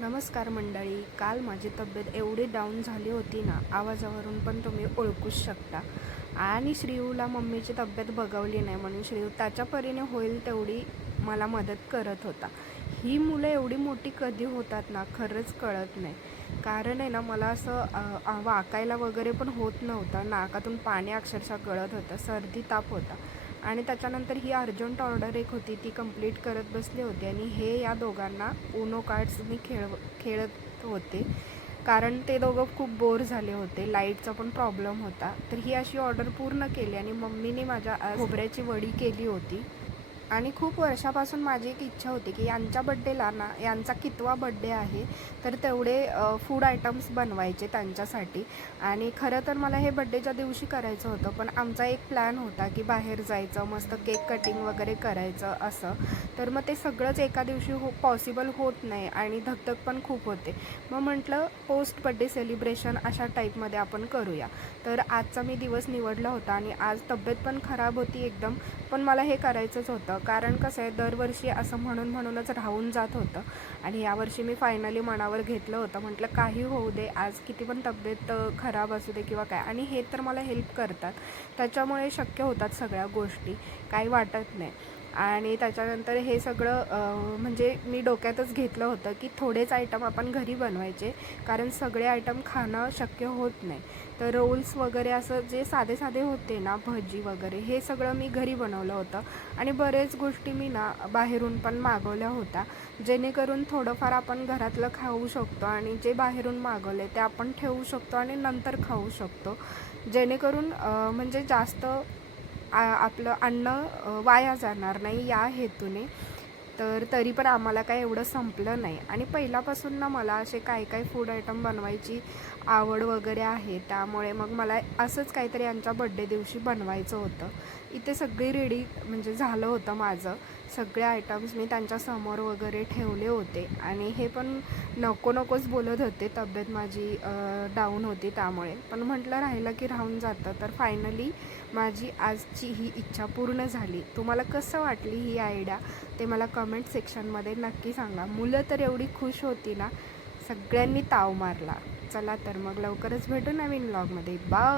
नमस्कार मंडळी. काल माझी तब्येत एवढी डाऊन झाली होती ना, आवाजावरून पण तुम्ही ओळखूच शकता. आणि श्रीयूला मम्मीची तब्येत बघवली नाही म्हणून श्रीयू त्याच्या परीने होईल तेवढी मला मदत करत होता. ही मुलं एवढी मोठी कधी होतात ना, खरंच कळत नाही. कारण आहे ना, मला असं वाकायला वगैरे पण होत नव्हतं. नाकातून पाणी अक्षरशः गळत होतं, सर्दी ताप होता. आणि त्याच्यानंतर ही अर्जंट ऑर्डर एक होती, ती कंप्लीट करत बसले होते आणि हे या दोघांना उनो कार्ड्स मी खेळत होते. कारण ते दोघं खूप बोर झाले होते, लाईटचा पण प्रॉब्लेम होता. तर ही अशी ऑर्डर पूर्ण केली आणि मम्मीने माझ्या खोबऱ्याची वडी केली होती. आणि खूप वर्षापासून माझी एक इच्छा होती की यांच्या बड्डेला ना, यांचा कितवा बड्डे आहे तर तेवढे फूड आयटम्स बनवायचे त्यांच्यासाठी. आणि खरं तर मला हे बड्डेच्या दिवशी करायचं होतं, पण आमचा एक प्लॅन होता की बाहेर जायचं, मस्त केक कटिंग वगैरे करायचं असं. तर मग ते सगळंच एका दिवशी पॉसिबल होत नाही आणि धगधग पण खूप होते. मग म्हटलं पोस्ट बड्डे सेलिब्रेशन अशा टाईपमध्ये आपण करूया. तर आजचा मी दिवस निवडला होता आणि आज तब्येत पण खराब होती एकदम, पण मला हे करायचंच होतं. कारण कसं आहे, दरवर्षी असं म्हणूनच राहून जात होतं आणि यावर्षी मी फायनली मनावर घेतलं होतं. म्हटलं काही होऊ दे, आज किती पण तब्येत खराब असू दे किंवा काय, आणि हे तर मला हेल्प करतात, त्याच्यामुळे शक्य होतात सगळ्या गोष्टी, काही वाटत नाही. आणि त्याच्यानंतर हे सगळं म्हणजे मी डोक्यातच घेतलं होतं की थोडेच आयटम आपण घरी बनवायचे, कारण सगळे आयटम खाणं शक्य होत नाही. तर रोल्स वगैरे असं जे साधे साधे होते ना, भजी वगैरे, हे सगळं मी घरी बनवलं होतं. आणि बरेच गोष्टी मी ना बाहेरून पण मागवल्या होत्या, जेणेकरून थोडंफार आपण घरातलं खाऊ शकतो आणि जे बाहेरून मागवले ते आपण ठेवू शकतो आणि नंतर खाऊ शकतो, जेणेकरून म्हणजे जास्त आपलं अन्न वाया जाणार नाही या हेतूने. तर तरी पण आम्हाला काय एवढं संपलं नाही. आणि पहिल्यापासून ना मला असे काही फूड आयटम बनवायची आवड वगैरे आहे, त्यामुळे मग मला असंच काहीतरी यांच्या बड्डे दिवशी बनवायचं होतं. इथे सगळी रेडी म्हणजे झालं होतं माझं, सगळे आयटम्स मी त्यांच्यासमोर वगैरे ठेवले होते. आणि हे पण नकोच बोलत होते, तब्येत माझी डाऊन होती त्यामुळे. पण म्हटलं राहिलं की राहून जातं. तर फायनली माझी आजची ही इच्छा पूर्ण झाली. तुम्हाला कसं वाटली ही आयडिया ते मला कमेंट सेक्शनमध्ये नक्की सांगा. मुलं तर एवढी खुश होती ना, सगळ्यांनी ताव मारला. चला तर मग लवकरच भेटू नवीन व्लॉगमध्ये. बाय.